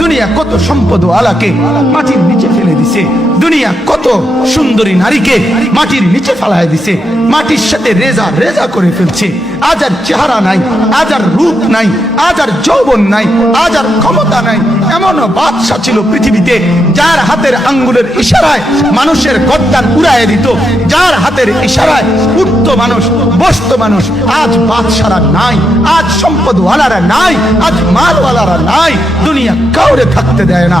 দুনিয়া কত সম্পদ আলাকে মাটির নিচে ফেলে দিছে। দুনিয়া কত সুন্দরী নারীকে মাটির নিচে ফেলায় দিছে। মাটির সাথে রেজা রেজা করে ফেলছে। আজ আর চেহারা নাই আজ আর রূপ নাই আজ আর যৌবন নাই আজ আর ক্ষমতা নাই। এমনও বাদশা ছিল পৃথিবীতে, যার হাতের আঙ্গুলের ইশারায় মানুষের গদ্দান উড়ায় দিত, যার হাতের ইশারায় উঠতো মানুষ, বসতো মানুষ। আজ বাদশারা নাই, আজ সম্পদওয়ালারা নাই, আজ মালওয়ালারা নাই, দুনিয়া কাউরে থাকতে দেয় না।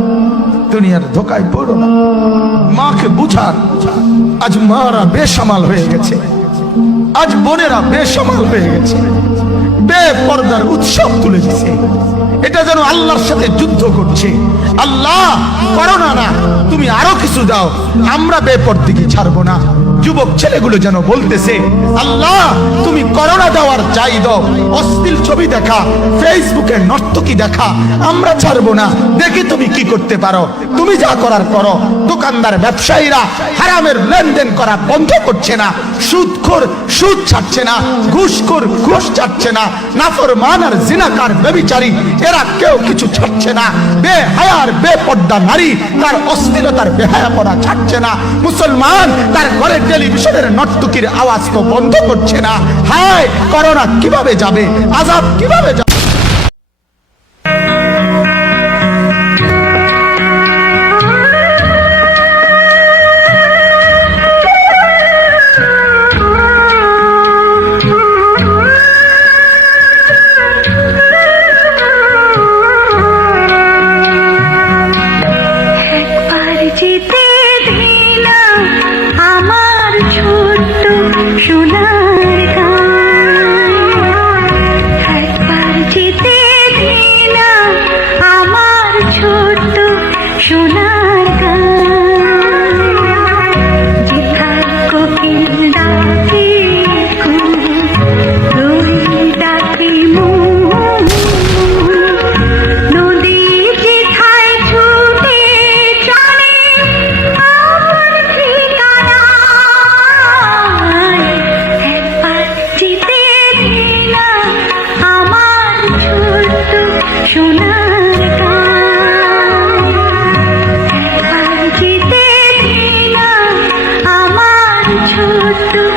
দুনিয়ার ধোকায় পড়ো না। মাকে বুঝার আজ মারা বেসামাল হয়ে গেছে। আজ বোনেরা বেসামাল হয়ে গেছে। বেপর্দার উৎসব তুলে দিছে। এটা যেন আল্লাহর সাথে যুদ্ধ করছে। আল্লাহ করো না। না তুমি আরও কিছু দাও। আমরা বেপর দিকে ছাড়বো না। যুবক ছেলেগুলো যেন বলতেছে, আল্লাহ, তুমি করোনা দেওয়ার চাই দাও, অশ্লীল ছবি দেখা, ফেসবুকে নর্তকি দেখা, আমরা ছাড়বো না, দেখি তুমি কি করতে পারো, তুমি যা করার করো, দোকানদার ব্যবসায়ীরা হারামের লেনদেন করা বন্ধ করছে না, সুদখোর, সুদ ছাড়ছে না, ঘুষখোর, ঘুষ ছাড়ছে না, নাফরমান আর জিনাকার বেবিচারী এরা কেউ কিছু ছাড়ছে না বে হায়ার বেপর্দা নারী, তার অস্থিরতার বেহায়া পড়া ছাড়ছে না, মুসলমান তার ঘরে টেলিভিশনের নটটুকির আওয়াজ তো বন্ধ করছে না। হায় করোনা কীভাবে যাবে? আজাব কীভাবে যাবে? Thank you.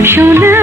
ছোট্ট সোনার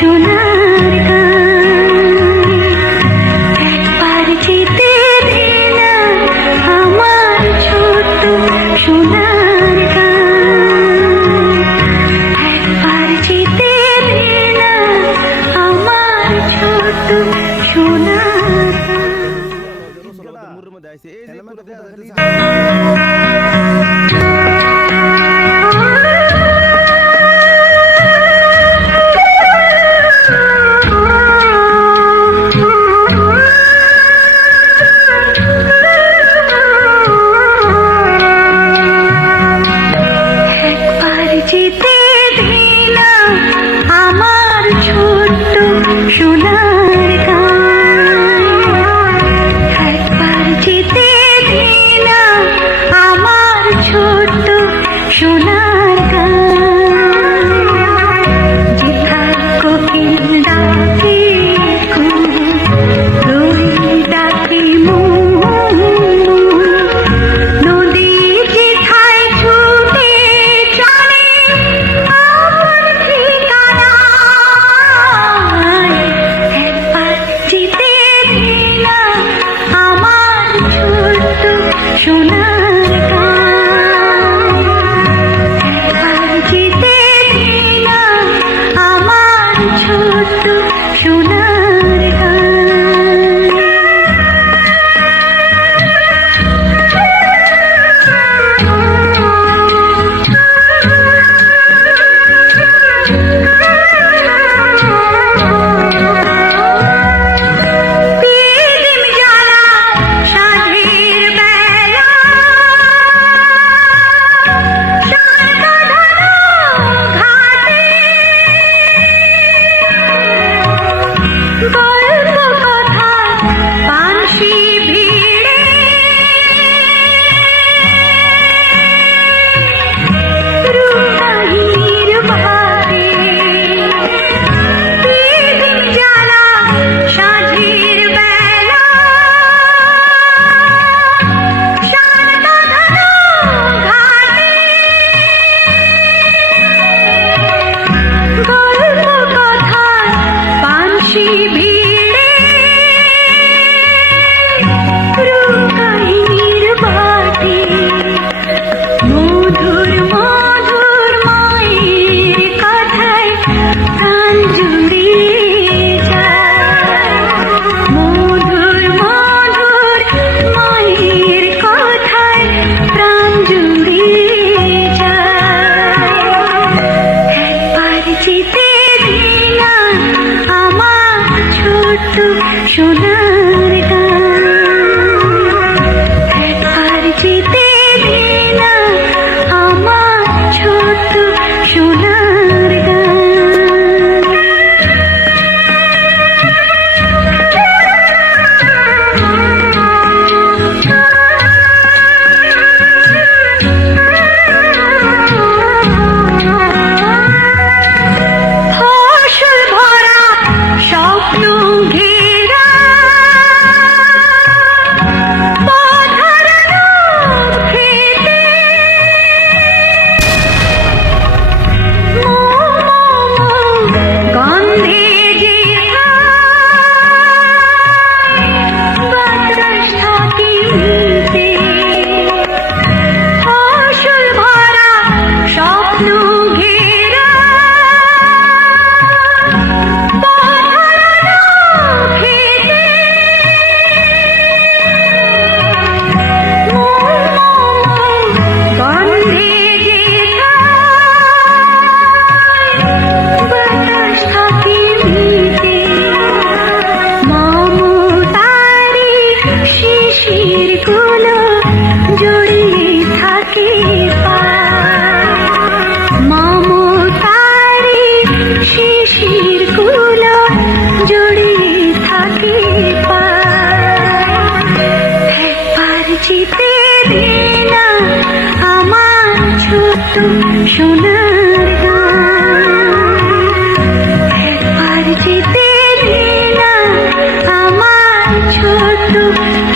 সোনার সোনার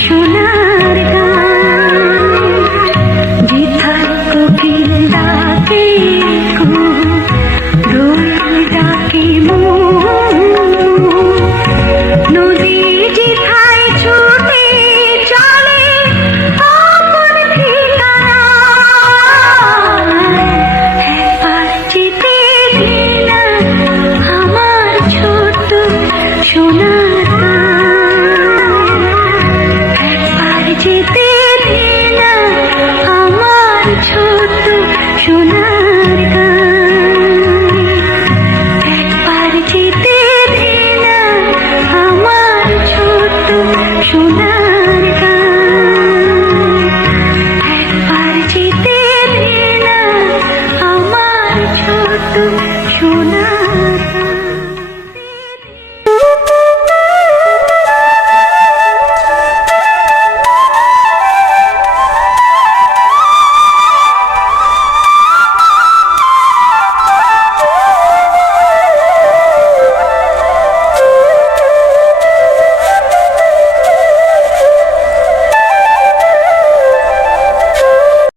সোনার তুমি সোনার